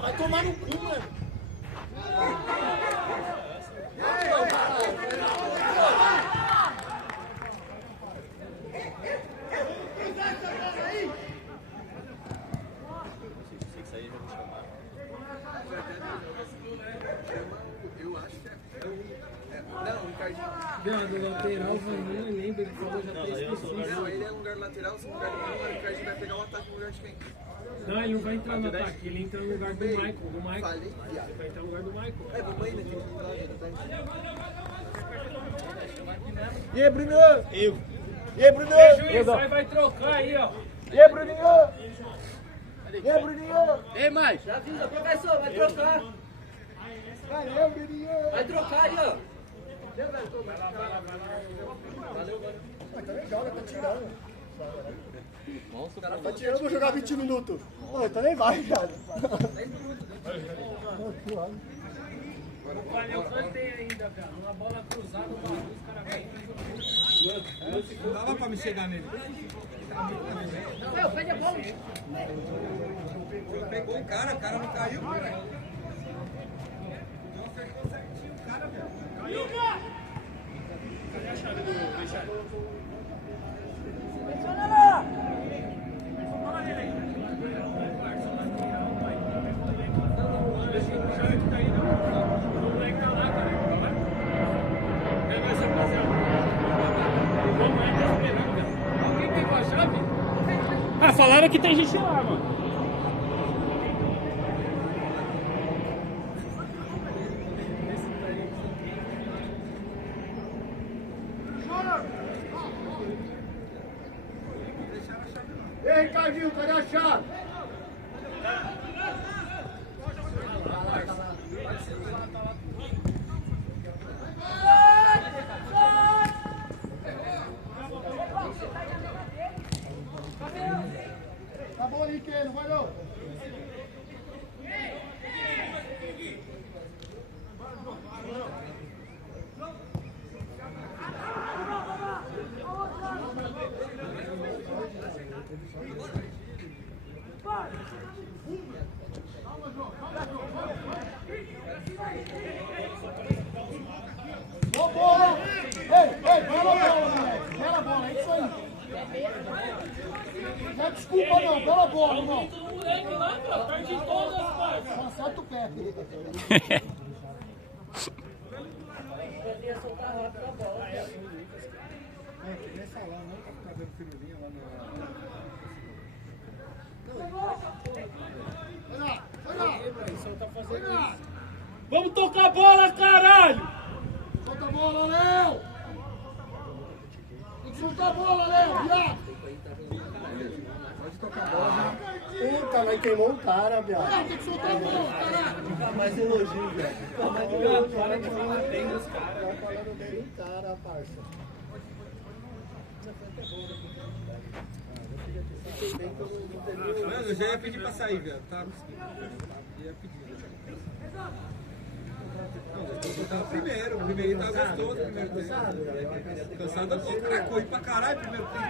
Vai tomar no cu, mano. Do lateral, Vaninho, lembra, ele falou, já tem esquecido. Não, ele é um lugar lateral, se no lugar do Vaninho, o Ricardinho vai pegar o ataque no lugar de quem? Não, ele não vai entrar no ataque, ele entra no lugar do Michael. Falei, viado. Ele vai entrar no lugar do Michael. É, vamos ainda, tem que entrar ainda. E aí, Bruno? Eu. E aí, Bruno? Juiz, vai trocar aí, ó. E aí, Bruninho? E aí, Bruninho? Ei, mais. Já avisa, professor, vai trocar. Valeu, Bruninho. Vai trocar aí, ó. Mas tá legal, né? Tá tirando. Nossa, o cara tá tirando, vou jogar 20 minutos. Pô, também vai, cara. 10 minutos. O Panel cantei ainda, cara. Uma bola cruzada, o bagulho, os caras vêm. Não dava pra me chegar nele. Meu, pede a bola. Pegou o cara não caiu, cara. Cadê a chave do vestiário? Fala nele aí. Ah, falaram que tem gente lá, mano. Ei, Ricardinho, cadê a chave? Tá bom, Henrique, não vai não. Boa bola! Ei, bela bola, moleque! Bela bola, é isso aí! Não é desculpa não, bela bola, irmão! Só acerta o pé. Vamos tocar bola, caralho! Solta a bola, Léo! Tem que soltar a bola, Léo, viado! Pode tocar a bola. Puta, nós queimou o cara, viado. Tem que soltar a bola, caralho! Fica mais elogio, velho. Fica mais elogio. Para de falar bem dos caras. Tá falando bem do cara, parça. Mano, eu já ia pedir pra sair, velho. Tá? Ia pedir. Eu tava primeiro, o primeiro tava gostoso, o primeiro tempo. Cansado, eu tô, cara, corri pra caralho o primeiro tempo.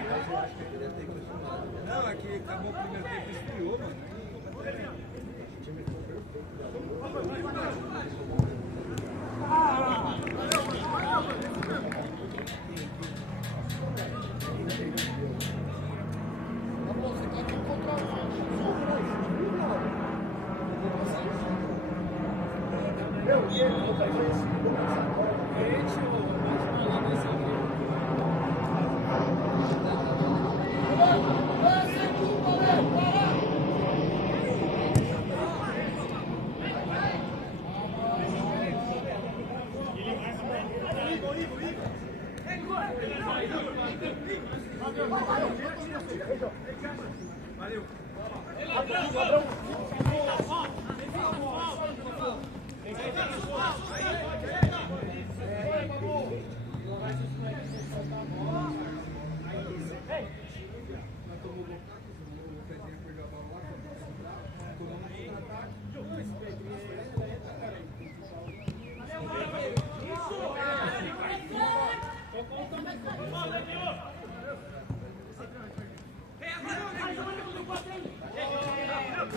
Não, é que acabou o primeiro tempo e esfriou, mano.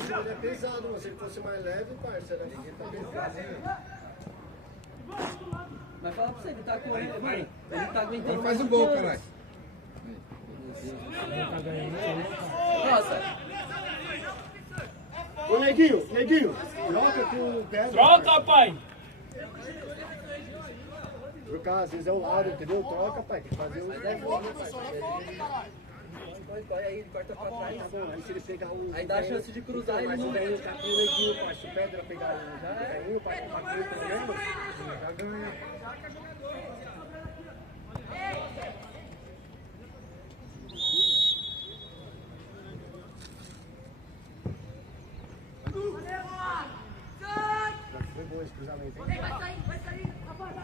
Ele é pesado, se ele fosse mais leve, parceiro, ele tá pesado. Mas fala pra você, ele tá correndo, mano. Ele tá aguentando. Faz um gol, caralho. Nossa. Ô, Neguinho, troca com o Pedro. Troca, pai! Trocar, às vezes é o lado, entendeu? Troca, pai, tem que fazer o... Corre aí, ele corta pra trás. Tá bom, aí se ele pegar o... Aí dá a chance de cruzar e mas não o Neguinho tá com o Neguinho, pai. Se o Pedro pegar o Neguinho, pai, tá com o Pedro, já ganha. Foi bom esse cruzamento, hein? Vai sair, rapaz!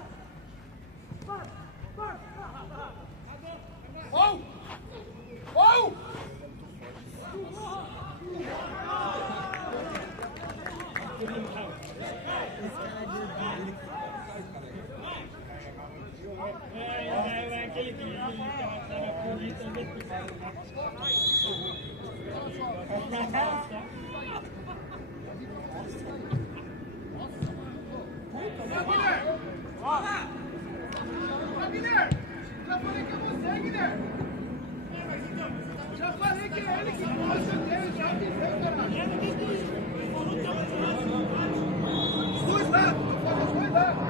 É aquele que tá bonito. Já falei que é você, Guilherme! Já falei que é ele que gosta dele, já avisei, caralho! Dois lados, os dois lados!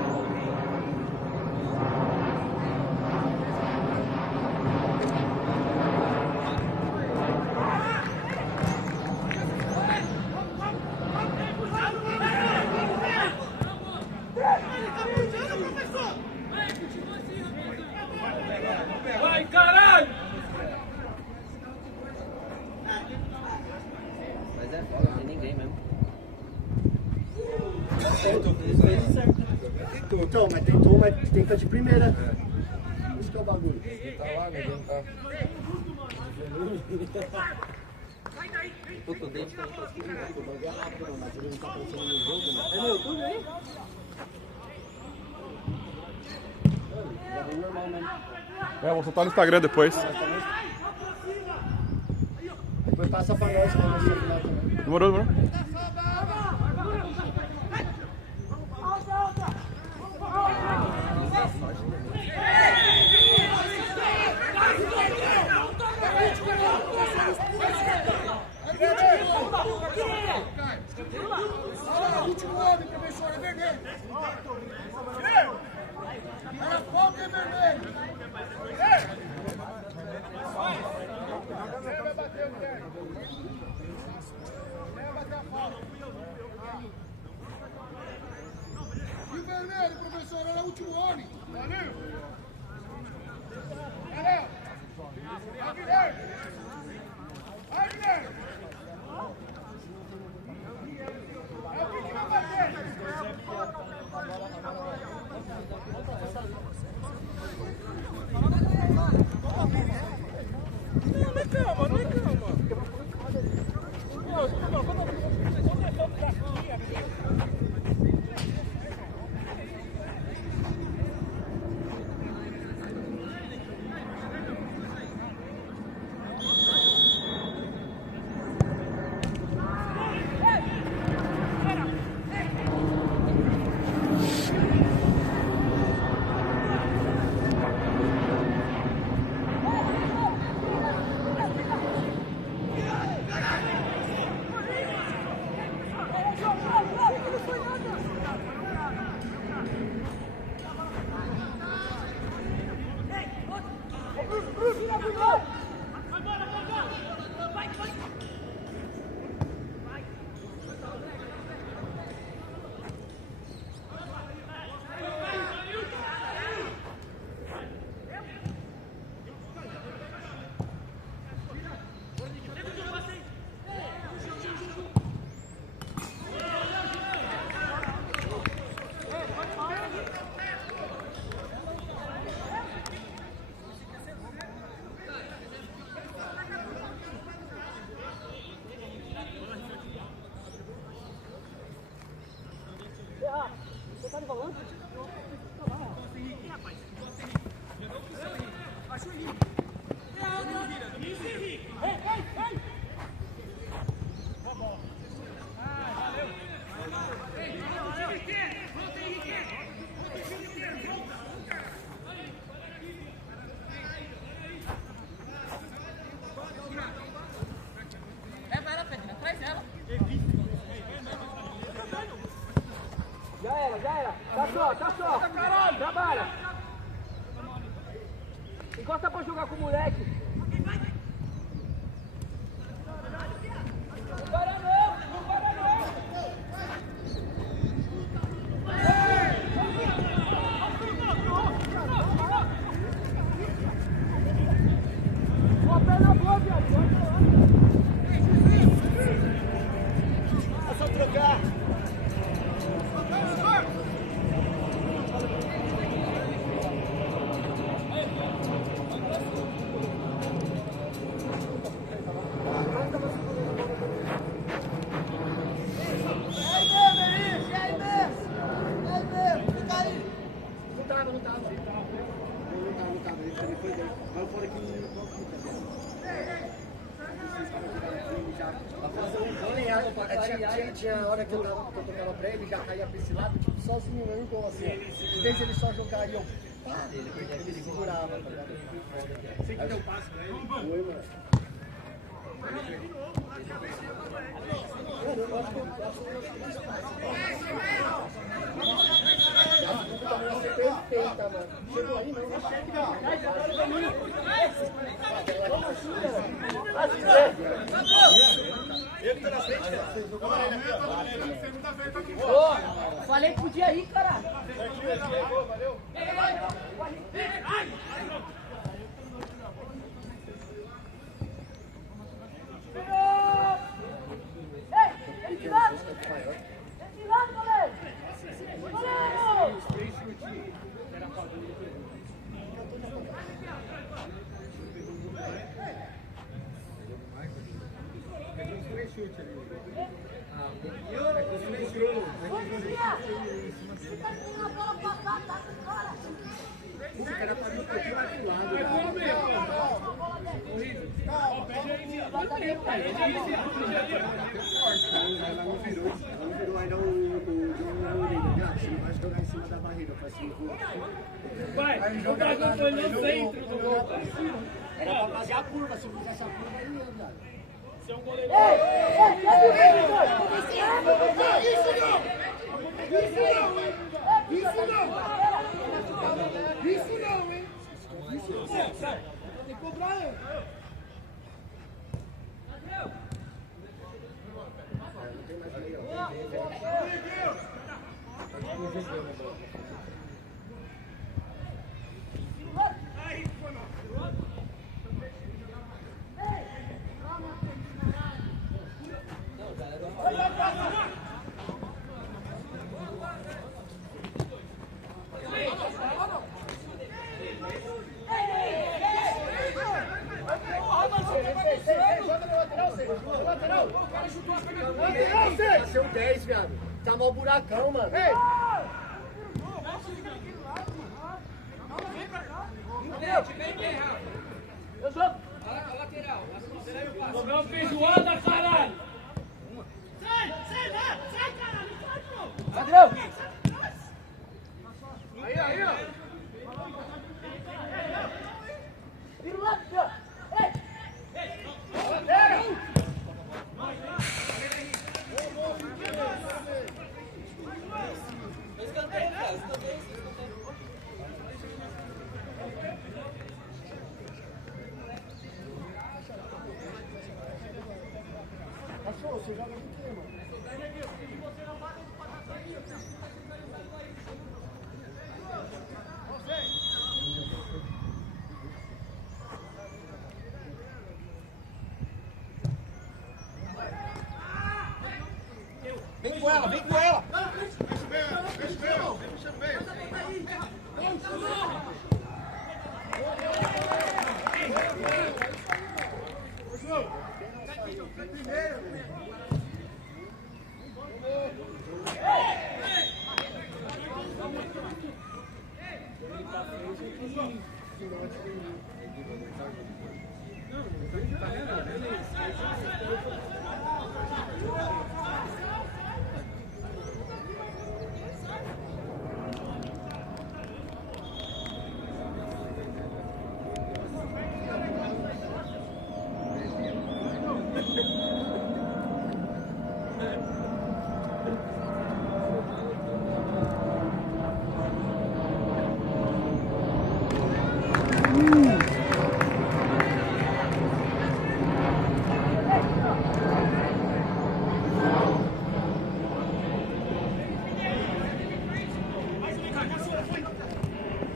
bem mesmo. Então, mas tentou, mas tem que estar de primeira. Isso que é o bagulho. Tá lá, né? Não tá. Puta, o dente tá conseguindo. O bagulho é rápido, mas ele não tá pensando no jogo, mano. É no YouTube aí? É bem normal mesmo. É, vou soltar no Instagram depois. Depois passa pra nós, né? Nesse final também. Demorou, demorou. Último homem, professor, é vermelho. Era fogo e vermelho. Vai bater o pé. Vai bater a falta. E o vermelho, professor, era o último homem. Valeu. Valeu. Vai, Guilherme. Vai, Guilherme. É o que vai bater. Já era. Tá só. Trabalha. Encosta pra jogar com o moleque. Não para não. Ó, pé na boa, viado. É só trocar. Tinha hora que eu tocava pra ele, já caía pra esse lado, tipo, sozinho, mesmo como assim, ó. De vez ele só jogaria, eu, pá, ele segurava, tá ligado? Você que deu um passo pra ele? Foi, mano. Mano, eu acho que perfeita, mano. Chegou aí, não? Ele tá na frente, cara. Ô, falei que podia ir, caralho. Valeu. chute ali. O cara tá vindo um pouquinho mais pro lado. Ela não virou ainda o orelha. Você não vai jogar em cima da barreira pra cima do Vai, o bagulho foi no centro do gol. Era pra fazer a curva, se eu fizer essa curva aí, viado. Você é um goleiro. Isso não, hein? Isso não. Tem que cobrar ele. Vai ser o 10, viado. Tá mal buracão, mano. Ei! Jogão feijoada, caralho! Adrião! Aí, ó. Vira o lado, senhor. Ei! Cachorro, você joga com quem, mano? Vem com ela, vem com ela!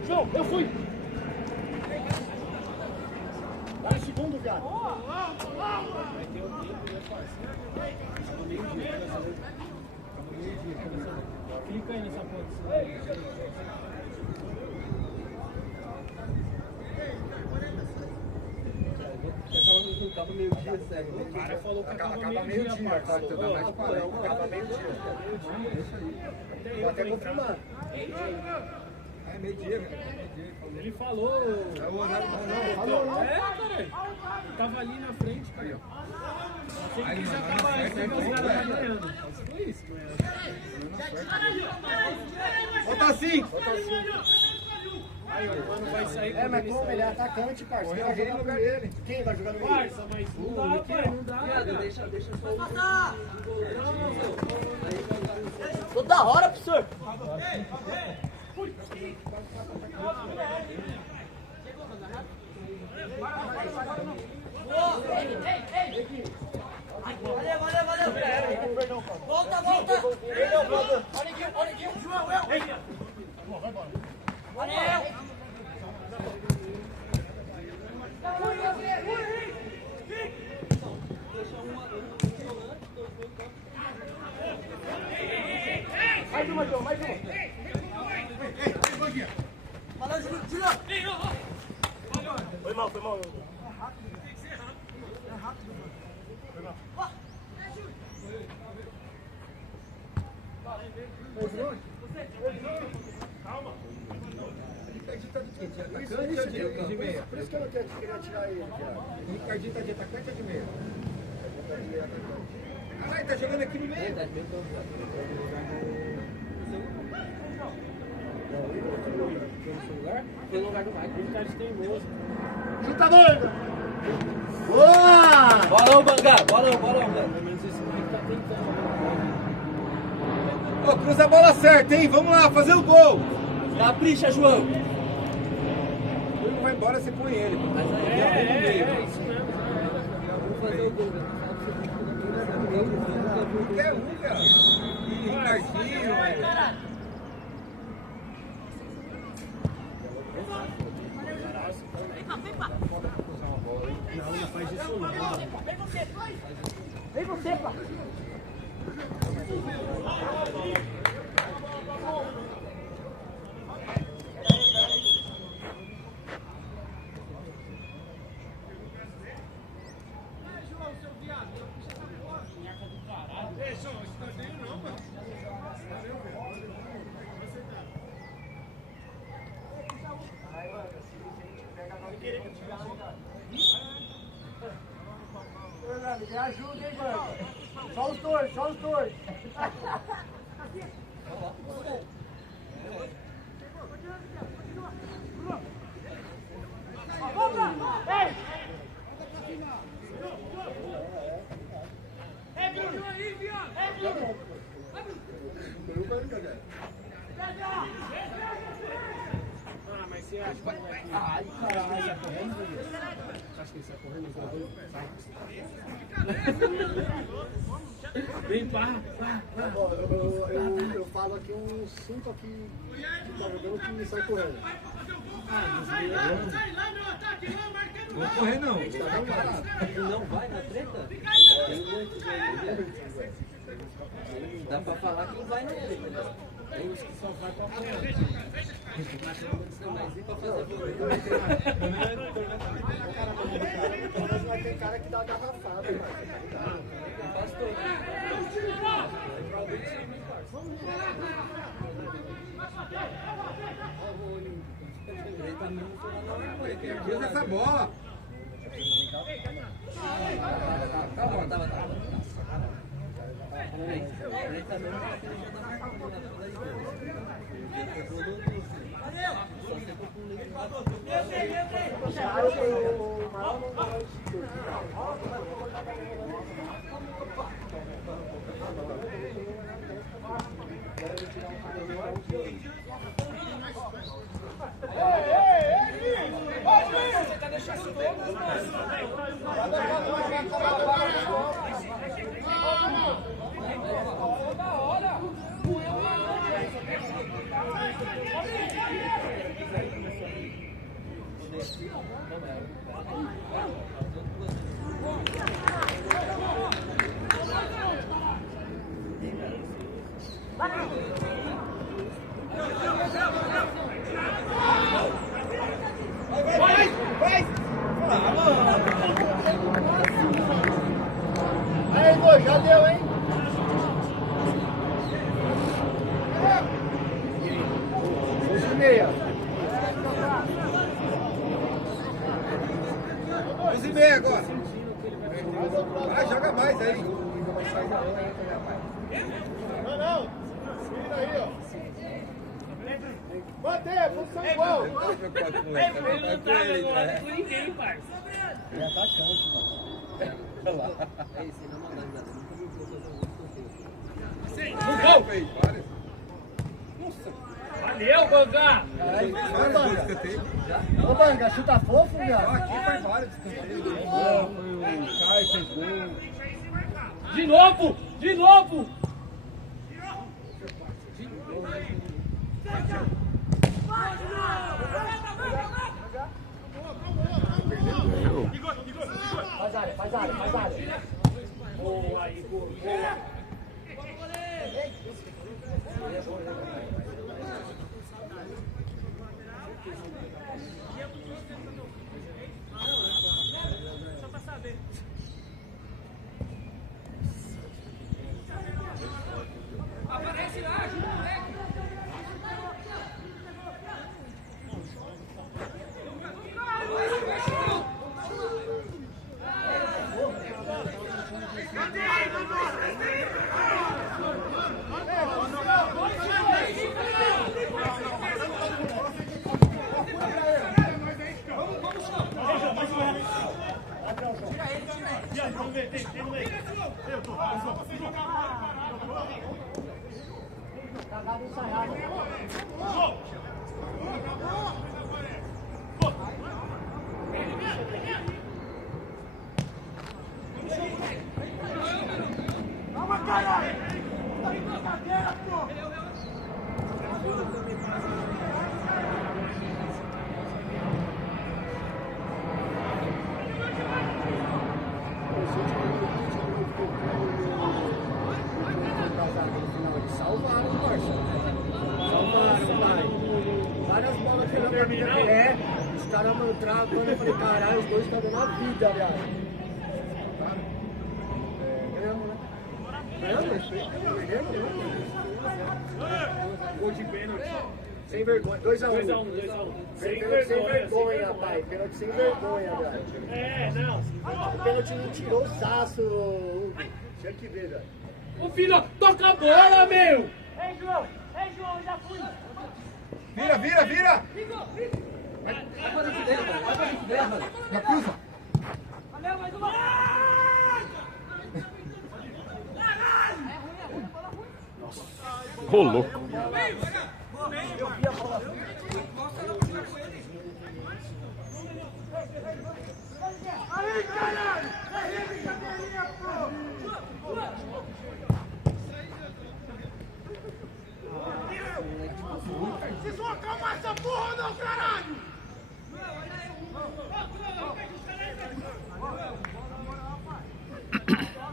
João, eu fui! Dá um segundo, viado. Clica aí nessa posição. Acaba meio-dia, sério. O cara falou que acaba Acaba meio-dia, meio-dia, parça. então dá mais de 40. Acaba meio-dia. Vou até confirmar. É meio-dia, velho. Ele falou. É o horário do Falou, É, caralho. Tava ali na frente, cara. Achei que Aí, já mano, tava aí, certo, os é caras bom, ganhando. Mas foi isso, Bota assim! Aí, o mano vai sair É, quando mas ele como ele é sair. atacante, parceiro. Põe alguém no lugar dele. Quem vai jogar no meio? Parça, mas não dá, pai, não dá. Cara. Toda hora, professor. Valeu. Volta. Olha aqui, João. Valeu. Mais uma, João, mais uma. Valeu, Júlio. Foi mal. de atacante ou de meia? Por isso que eu não queria tirar ele, cara. O Ricardinho tá de atacante ou de meia? Ah, ele tá jogando aqui no meio. Foi no lugar do Mike. Ele tá de teimoso. Chuta, Banga! Boa! Bolão, Banga! Bolão, Banga! Pelo menos esse Mike tá tentando. Ô, cruza a bola certa, hein? Vamos lá, fazer o gol! Capricha, João! Ele não vai embora, você põe ele. Mas aí é isso mesmo. Vamos fazer o gol. Qualquer um, cara. E Ricardinho. Não faz isso não. Vem você, pá. Me ajuda, hein, mano? Só os dois, só os dois. Ah, mas você acha que não vai? Ai, caralho, tá correndo? Acho que ele está correndo. Vem, pá. Eu falo aqui uns 5 aqui que tá jogando que sai correndo. Não vou correr, não. Ele não vai na treta? Dá pra falar quem vai na treta. Tem uns que só vai pra correr. Mas e pra fazer gol? Mas vai ter cara que dá garrafada, cara. Cruza essa bola. Aí, Igor, já deu, hein? Dois e meia. 2,5 agora. Vai, joga mais aí. Não. Vira aí, ó. Bater, posição igual. Ele não tá agora com ninguém, parça. É atacante, mano. Não fez várias. Valeu, Banga! Várias vezes que eu tenho. Ô, Banga, chuta fofo, viado. Aqui faz vários escanteios. O Caio fez gol. De novo! De novo! Faz área. Boa, Igor! Boa! Cagada ensaiada. Calma, caralho! Tá de brincadeira, pô! Salvaram o Barça. Salvaram, pai. Várias bolas pela primeira pé. Os caras não travam. Eu falei, caralho, os dois estão dando a vida, aliás. Ganhamos, né? Ganhamos, Gol de pênalti. Sem vergonha. 2x1. Sem vergonha, pai. Pênalti sem vergonha, velho. Não. O pênalti mentirosaço. Tinha que ver, velho. Ô filho, toca a bola, meu! Ei, João, já fui! Vira! Vai fazer isso dentro, vai fazer isso dentro. Já cruza. Valeu, mais uma! Ô, louco. Aí, caralho! É brincadeirinha, pô! Vocês vão acalmar essa porra não, caralho!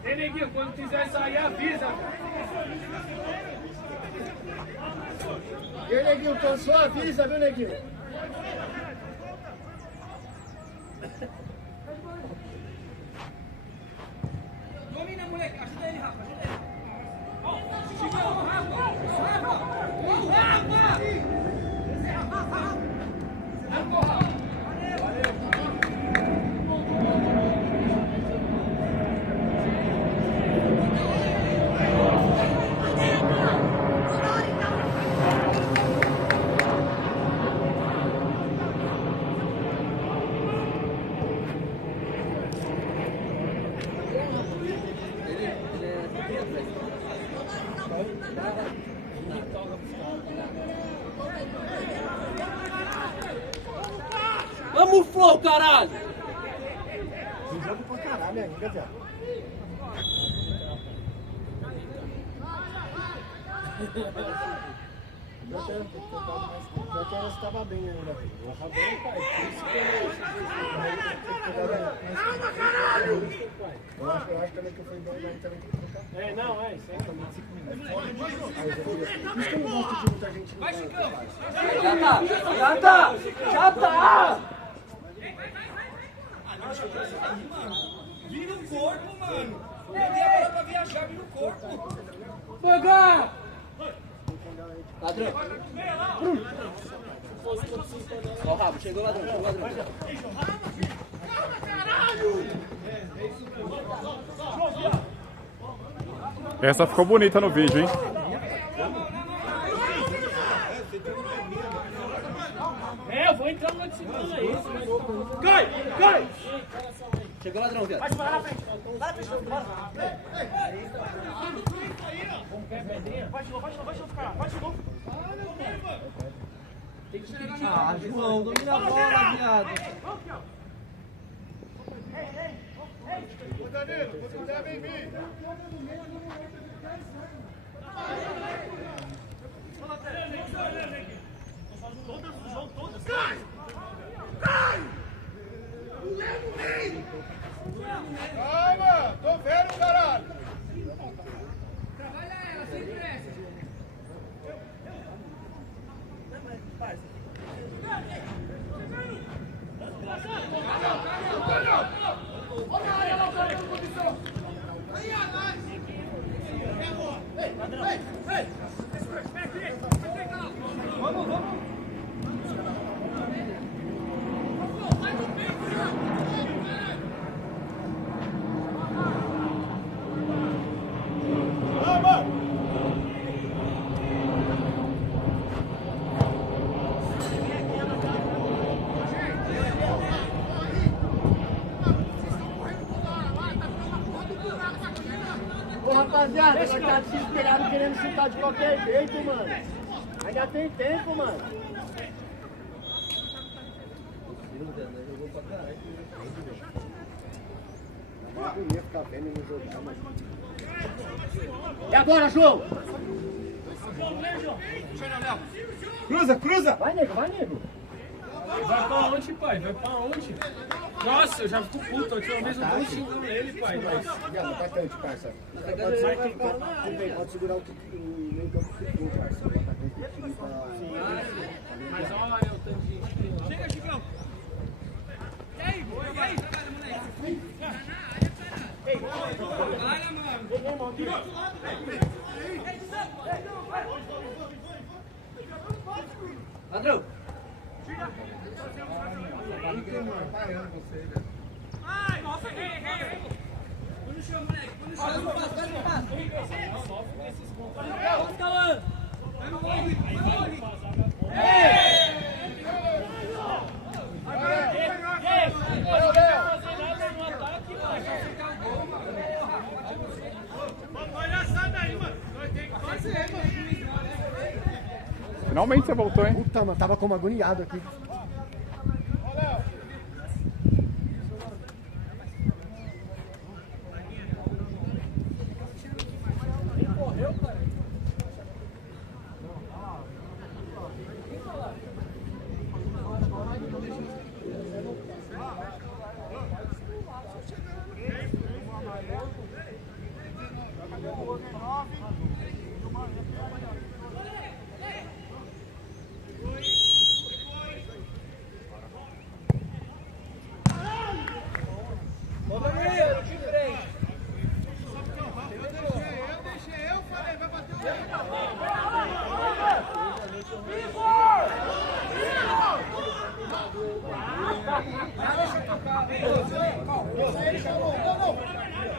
Ei, neguinho, quando quiser sair, avisa! E aí, neguinho, cansou? Avisa, viu, neguinho? Domina, moleque, ajuda ele, Rafa, ajuda ele! Vamos, Flow, caralho! Tem jogo pra caralho ainda, velho. Já que ela estava bem ainda. Calma, caralho! Eu acho também que eu fui bem, mas também tem que trocar. É, não, é, isso aí, 25 minutos. Por isso que eu não gosto de muita gente. Vai, Chicão! Já tá! Vira o corpo, mano! Peguei a bola pra viajar, vira o corpo! Pagar! Ladrão. Ó o rabo, chegou o ladrão, Essa ficou bonita no vídeo, hein? É, eu vou entrar no disciplina aí. Cai! Chegou o ladrão, viado. Vai na frente, bora. Vai, chegou. Ah, João, domina a bola, viado. Ô, Danilo, quando quiser, vem vir. Cai! Calma, tô vendo, caralho. Trabalha ela, sem pressa. Vamos! Ô rapaziada, nós tá desesperado querendo chutar de qualquer jeito, mano. Ainda tem tempo, mano. Jogou pra caralho. Eu ia ficar vendo no jogar, mano. E agora, João? Cruza, cruza! Vai, nego, vai, nego. Vai pra onde, pai? Vai pra onde? Nossa, eu já fico puto. A última vez eu tô xingando ele, pai. Mas... Não, atacante, parça. Tudo bem, pode segurar o meio campo que ficou, parça. O atacante tem que seguir pra... Mas olha o tanto de gente que tem. Chega, Chicão! E aí, Ladrão! Ai, nossa, quando chama, moleque, quando chama. Finalmente você voltou, hein? Puta, mano, tava como agoniado aqui.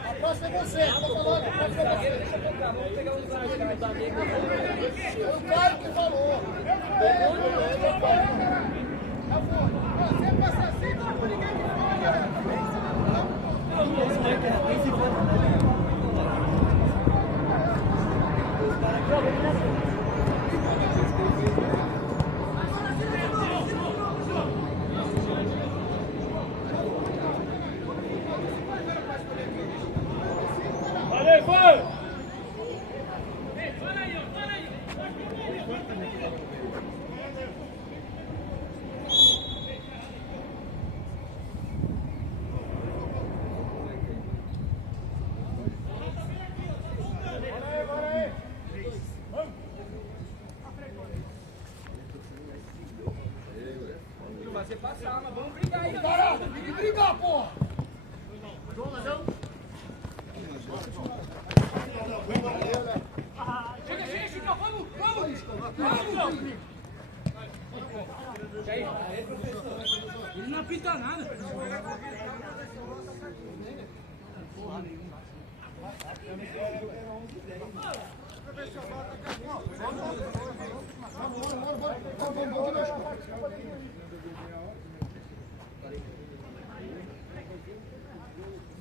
A próxima é você, tô falando, a próxima é você. O cara que falou. Você passa assim, tipo, ninguém me Você passar, mas vamos brigar aí. Caralho, tem que brigar, porra! Chega, Chicão, vamos! Vamos! Ele não apita nada.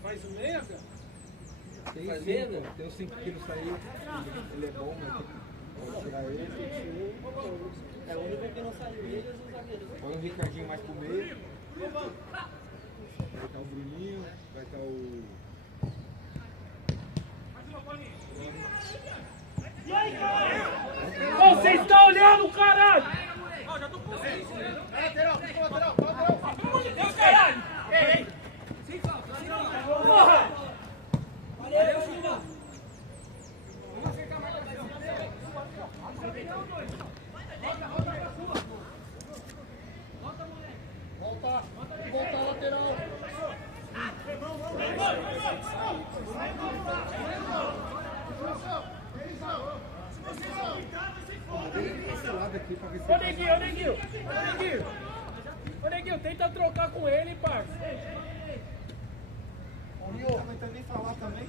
Faz o meia, cara? Faz meia, né? Tem uns 5 quilos aí. Ele é bom, mas tem que tirar ele. É o único que não saiu ele e os zagueiros. Põe o Ricardinho mais pro meio. Vai estar o Bruninho, vai estar o... Vocês estão olhando, caralho! Ó, já tô com vocês. Lateral, lateral. Pelo amor de Deus, caralho! Ei! Sem falta, Porra! Valeu, Silva! Vamos acertar a marcação. Volta a lateral. Ô, Neguinho! Ô, Neguinho, tenta trocar com ele, parça. Não vai nem falar também.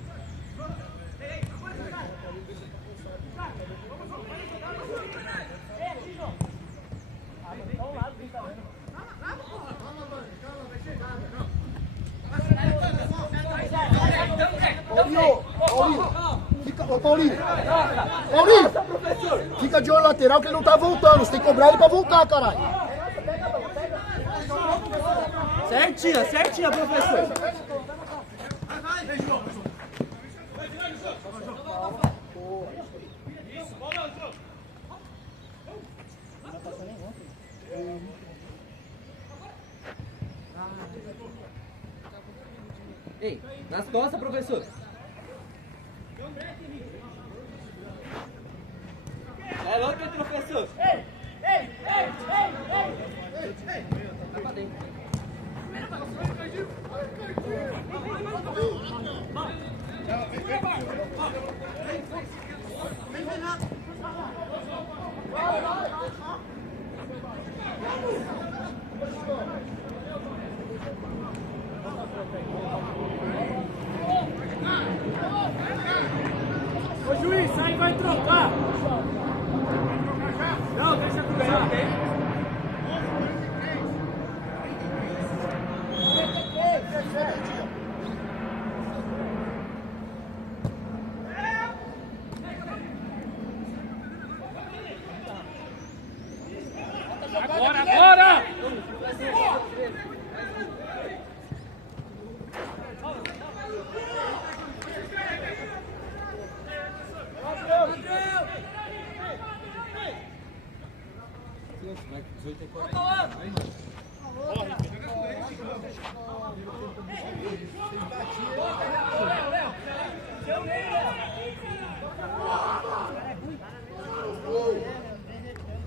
Ô, Rio! Ô, Paulinho. Paulinho. Fica de olho lateral que ele não tá voltando. Você tem que cobrar ele pra voltar, caralho. Certinha, certinha, professor. Ei, nas costas, professor. É louco, professor. Ei. Vai pra dentro. Ô juiz, sai e vai trocar. Não, deixa cruzar. Agora!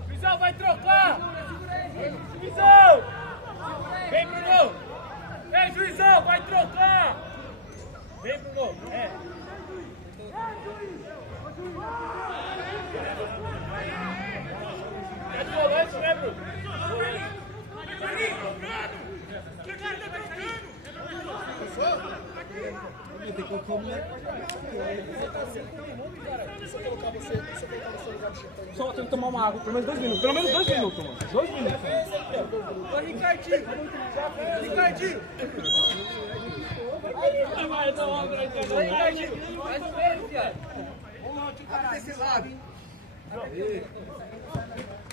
Juizão, vai trocar! Juizão! Vem pro gol! Ei, juizão, vai trocar! Vem pro gol! É! É de volante, né, Bruno? Tem que colocar o moleque. Só tem que tomar uma água, pelo menos 2 minutos. Pelo menos 2 minutos, mano. 2 minutos. Ô, Ricardinho! Ricardinho! Ô, Ricardinho! Faz o mesmo, viado. Abre desse lado.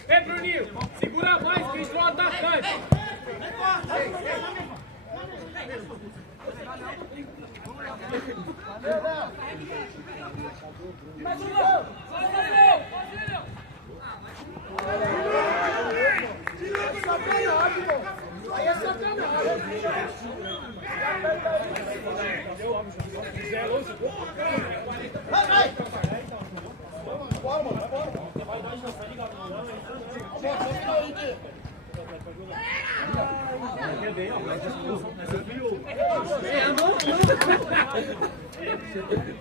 Ei, Bruninho, segura mais, que entrou o atacante. Aí é sacanagem. Vai! Bora, mano. Bora.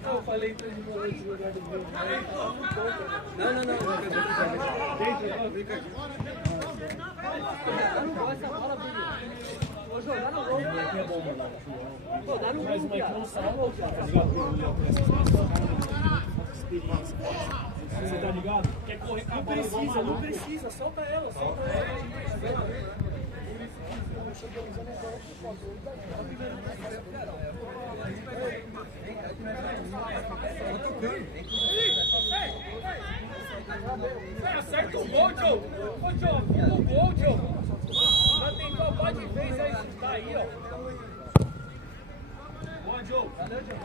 Eu falei pra ele volante no lugar do meu. Não. Vem cá. Eu não gosto dessa bola, Bruno. Vou jogar no gol. Vou dar no gol, cara. Você tá ligado? Quer correr com a bola? Não precisa, solta ela. Acerta o gol, Diogo! Ô, Diogo, o gol, Diogo! Já tentou a de vez aí, tá aí, ó. Boa, Diogo! Valeu, Diogo!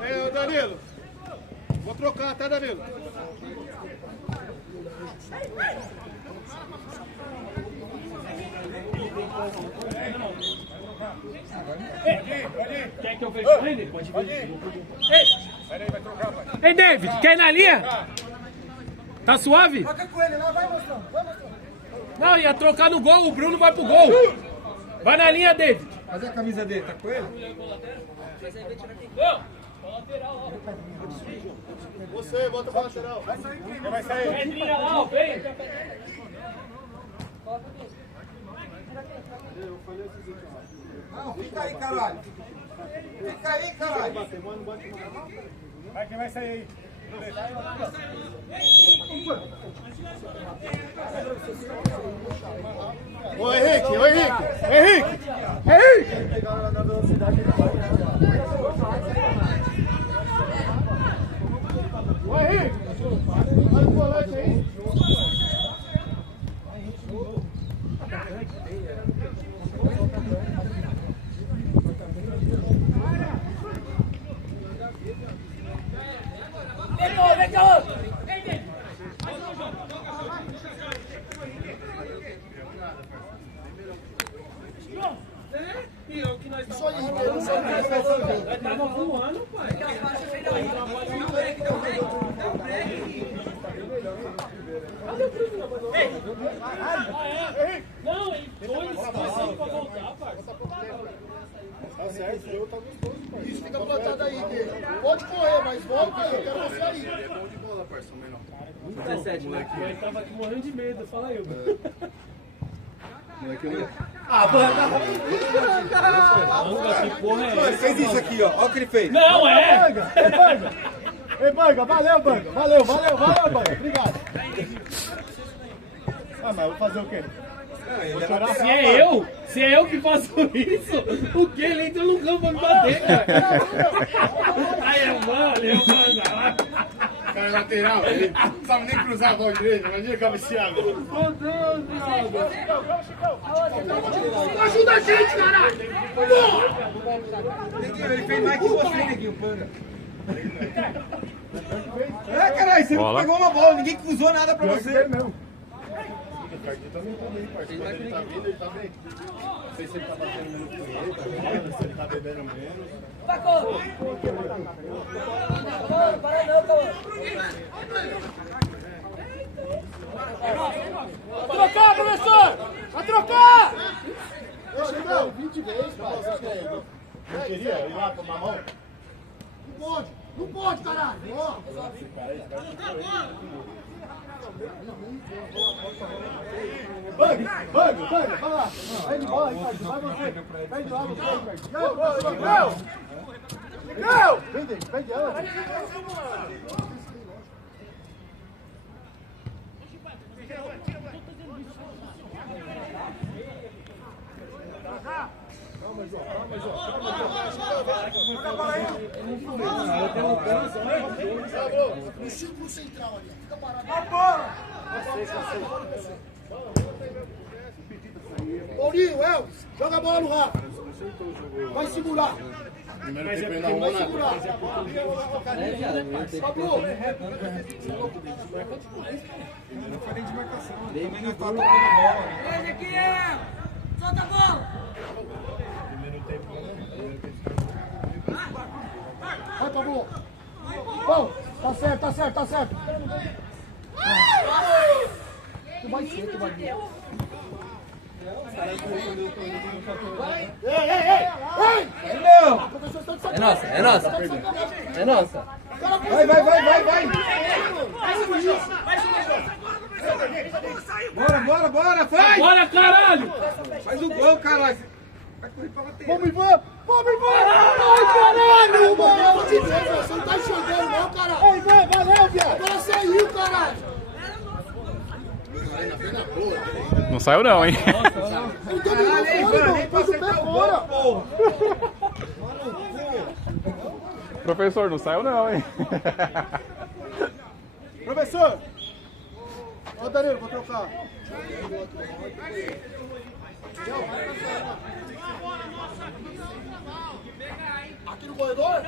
Ei, Danilo. Vou trocar, tá, Danilo? Quer que eu veja ele? Pode vir. Ei, David, quer ir na linha? Tá suave? Troca com ele lá, vai mostrando. Não, ia trocar no gol, o Bruno vai pro gol. Vai na linha, David. Cadê a camisa dele? Tá com ele? Você, bota pra lateral. Vai sair quem? Vai sair. Pedrinha lá, ó, vem. Não, fica aí, caralho. Fica aí, caralho. Vai, quem vai sair aí? Ô Henrique, ô Henrique, Henrique, Henrique! Pegar na velocidade ele vai. Ô Henrique! Olha o volante aí. E é o que nós Isso aí, Ribeiro, não sabe o que nós estamos fazendo. Nós tava voando, pai. Não, ele foi esquecido pra voltar, parça. Tá certo, o jogo tá gostoso, pai. Isso, fica plantado aí, Ribeiro. Pode correr, mas volta aí, eu quero você aí. É bom de bola, parça, menor. 17, né? Ele tava aqui morrendo de medo, fala eu. Que porra é Mano, essa? fez isso aqui, ó. Olha o que ele fez. Não, é! Banga! Ei, Banga! Ei, Banga! Valeu, Banga! Valeu, Banga! Obrigado! Ah, mas eu vou fazer o quê? Não, ele é lateral, Se é eu que faço isso, o que? Ele entra no campo pra me bater, cara. Aí eu mando. Cara, lateral, ele não sabe nem cruzar a bola direita, imagina a cabeceada. Meu Deus, ajuda a gente, caralho! Neguinho, ele fez mais que você, Neguinho, panda. É, caralho, você não Bola. pegou uma bola, ninguém cruzou nada pra você. Mesmo. O Cardinho também tá bem, parceiro. Quando ele tá vindo, ele tá bem. Não sei se ele tá batendo menos punheta, se ele tá bebendo menos. Vai trocar, professor! Vai trocar! Deixa eu dar 20 vezes, pai. Não queria ir lá pra mamão? Não pode, caralho! Bang, vai lá! Vai de bola aí, Cardinho, vai você! Vai de lá, você aí, Cardinho! Miguel! Vem dela! No círculo central ali, fica parado. Paulinho, Elvis, joga a bola no Rafa. Vai segurar. Primeiro tempo ainda vai segurar. Pablo. Não foi nem de marcação. Também não tá tocando bola. Solta a bola! Primeiro tempo. Vai, Pablo. Bom, tá certo. Tu vai ser, tu vai vir. Ei! Não! Professor, tá de sacanagem. É nossa, é nossa. É nossa. Vai! Bora, vai! Bora, caralho! Faz o gol, caralho! Vai correr pra bater. Vamos embora! Ai, caralho, mano! Você não tá enxergando, não, caralho! Ei, valeu, viado! Agora saiu, caralho! Não saiu não, hein? Não tem ninguém fora, irmão! Pôs o pé fora! Professor, não saiu não, hein? Professor! Ó, Danilo, vou trocar. Aqui no corredor?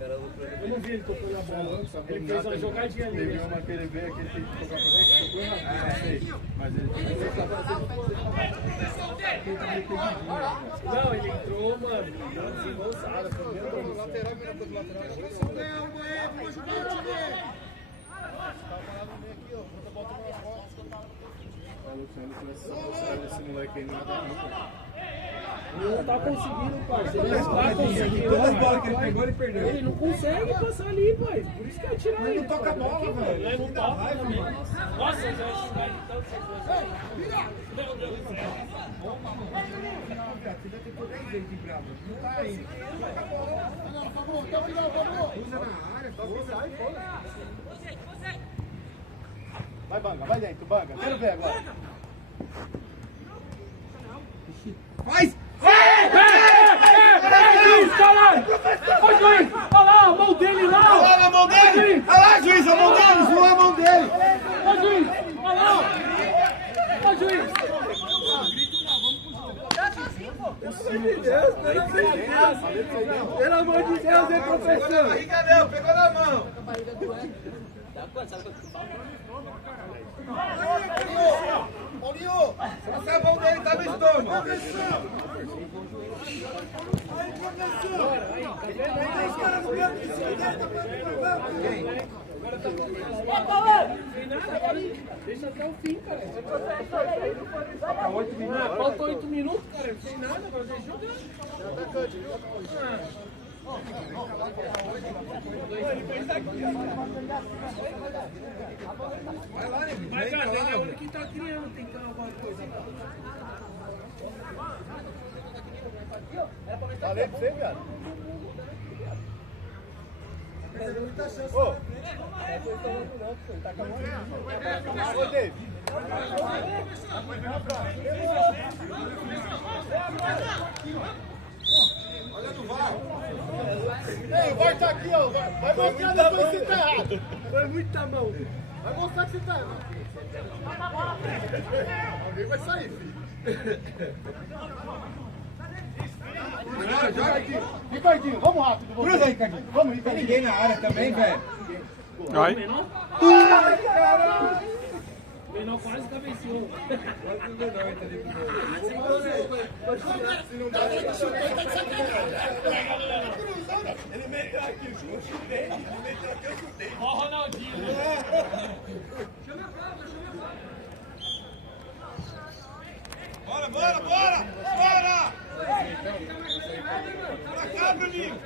Eu não vi ele tocando na bola. Ele fez uma jogadinha ali. Teve uma que ele veio, que ele tem que tocar pra mim, que tocou errado, não sei. Mas ele tem que Não, ele entrou, mano. Desembolsada. Lateral, melhor coisa lateral. Ganhou, vou ajudar o time. esse moleque aí nada não. Não tá conseguindo, parceiro. Ele não tá conseguindo. Todas as bolas que ele pegou, ele perdeu. Ele não consegue passar ali, pai. Por isso que é tirar ele. não toca a bola, velho. Ele não toca também. Nossa, já xingar ele tanto essas coisas. Meu Deus do céu. Você deve ter por 10 vezes de bravo. Não tá aí. Usa na área, sai, Vai, Banga, vai dentro, Banga. Quero ver agora. Faz! Juiz, caralho! Ô, juiz! Olha lá a mão dele lá! Olha lá a mão dele! Olha lá, juiz, a mão dele! Zoou a mão dele! Ô, juiz! Olha lá! Ô, juiz! Pelo amor de Deus, hein, professor? Barriga não, pegou na mão. Paulinho! Essa mão dele tá no estômago. Deixa até o fim, cara. Faltam 8 minutos, cara. Não tem nada, agora deixa jogar. Vai lá, nego. Mas, cara, ele é o único que tá criando, tem que ter alguma coisa. Falei pra você, viado. Ô! Tá com a mão aí. Ô, David. Olha no VAR. Ei, vai tá aqui, ó. Vai mostrar depois que você tá errado. Foi muita mão. Vai mostrar que você tá errado. Alguém vai sair, filho. Ricardinho, vamos rápido. Cruza aí, Ricardinho. Vamos, Tem ninguém na área também, velho. Ai. Menor? Menor quase cabeceou. Se não dá, vai te chutar, tá de sacanagem. Ele meteu aqui, eu chutei. Ele meteu aqui, eu chutei. Ó o Ronaldinho. Bora, bora, bora! Bora! Pra cá, Bruninho!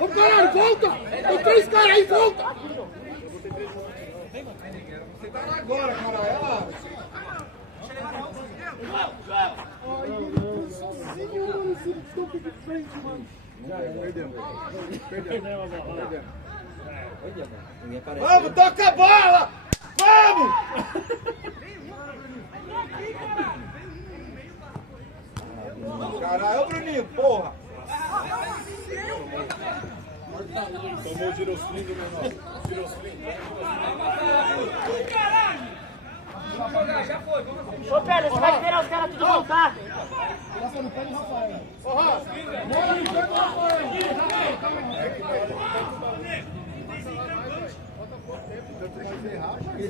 Ô, caralho, volta! Tem 3 caras aí, volta! Você tá lá agora, caralho. Olha lá. Sozinho, mano, esse toque de frente, mano. Perdemos. Vamos, toca a bola! Vamos! Caralho, ô Bruninho, porra! Tomou o giroslim do menor. Giroslim. Ô, Pedro, você vai esperar os caras tudo voltar. Nossa, não pega o Rafael. Ô, Rafa, bora no pé do Rafael.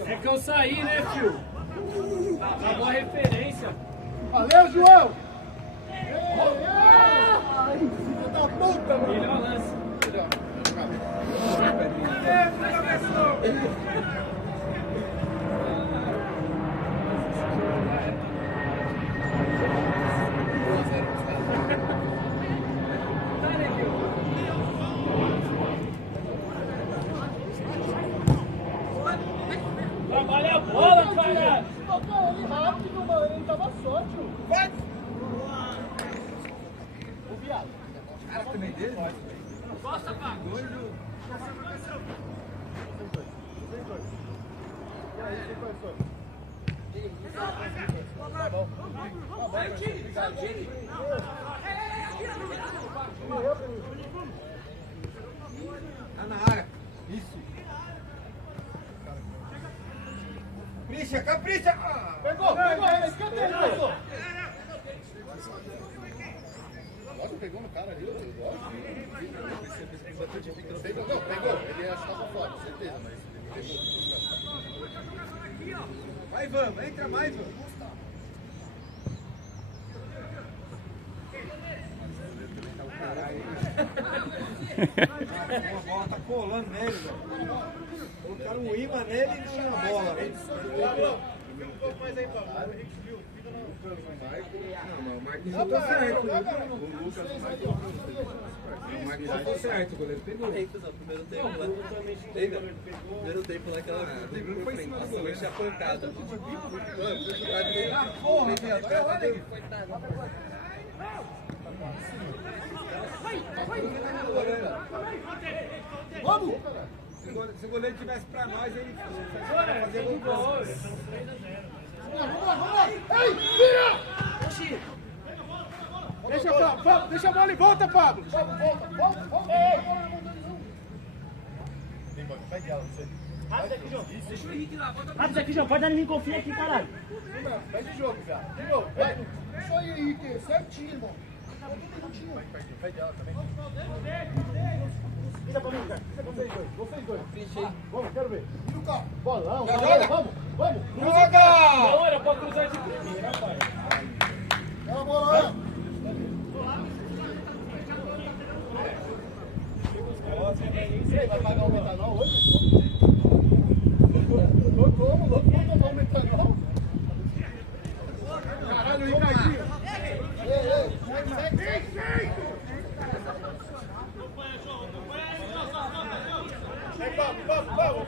É que eu saí, né, tio? Acabou a referência. Valeu, João! Ai, filho da puta, mano! Melhor lance. Trabalha a bola, cara! Tocou ele rápido, mano. Ele tava só, tio. Vai! Ô, viado. Cara, também dele? Costa, pá. Tá na área. Isso. Capricha, capricha! Ah. Pegou, escanteio, pegou. Lógico, pegou no cara ali, lógico. Não, pegou. Ele acho que tava fora, certeza, mas pegou. Vai, vamos, entra mais, vamos. A bola tá colando nele, velho. Colocaram um imã nele e não tinha a bola, velho. Não, o Marquinhos não tá certo. O Lucas não vai. O Marquinhos não tá certo, o goleiro pegou. Primeiro tempo lá. Primeiro tempo lá aquela. Não foi em cima do goleiro, tinha pancada. Porra, velho. Olha lá, nego. Vamos! Se o goleiro tivesse pra nós, ele fazia gol. Ei, vira! Deixa a bola e volta, Pablo. Volta. Rápido aqui, João. Pode dar em mim, confia aqui, caralho. Vai de jogo, já. De novo, vai. Isso aí, Henrique. Certinho, irmão. Vai dela também. Vira pra mim, cara. Vocês dois. Vamos, quero ver. Vira o carro. Bolão, vamos. Não, era pra cruzar de primeira, pai. Dá a bola aí. Vai pagar o metanol hoje? Louco pagar o metanol? Caralho, Ricardinho. Vamos.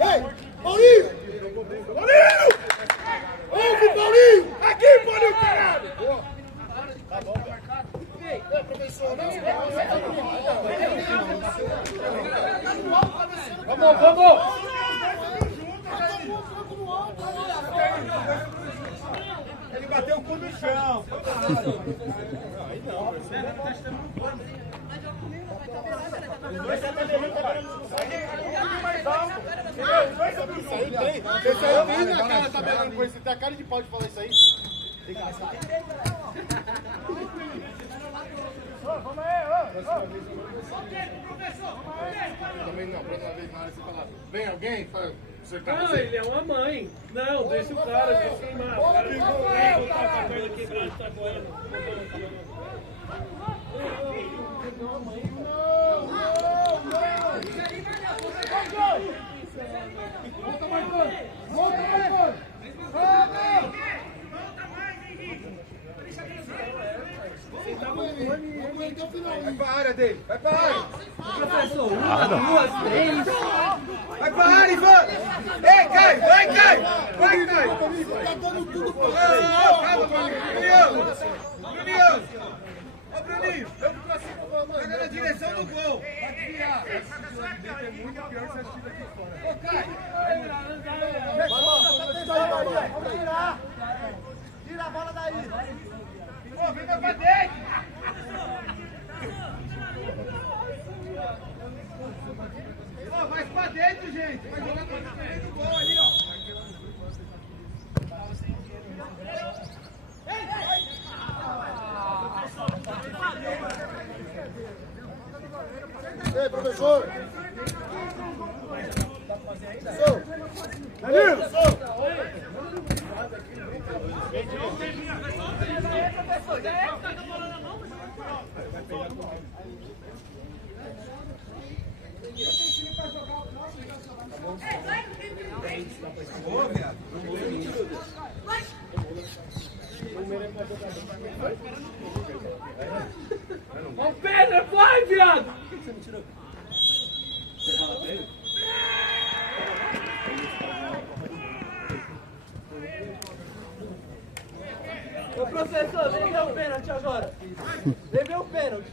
Ei, Paulinho! Ouve, Paulinho! Aqui, Paulinho, caralho! Tá bom, cara. Professor, não. Vamos! Ele bateu o cu no chão. Esse aí tem na cara, tá pegando com isso. Tem a cara de pau de falar isso aí. Tem que gastar. Também não, próxima vez na hora você falar. Vem alguém, fala. Não, ele é uma mãe. Não, deixa o cara, deixa queimar. O cara ficou com a perna quebrada, tá correndo. Volta, Marconi! Vamos até o final. Vai pra área dele. Vai pra área. Professor, uma, duas, três. Vai pra área, Ivan. Ei, Caio. Vai, Caio. Tá dando tudo pra Calma, Bruninho. Ô, Bruninho. Pega na direção do gol. Vai desviar. Essa assistida aqui dentro é muito pior que essa assistida aqui fora. Ô, Caio. Tira a bola daí. Pô, vem pra dentro. Ó, vai pra dentro, gente. Vai jogar pra dentro do gol ali, ó. Ei, professor! Danilo! Boa, viado. Ó, Pedro, vai, viado! Ô, professor, vem ver o pênalti agora. Vem ver o pênalti.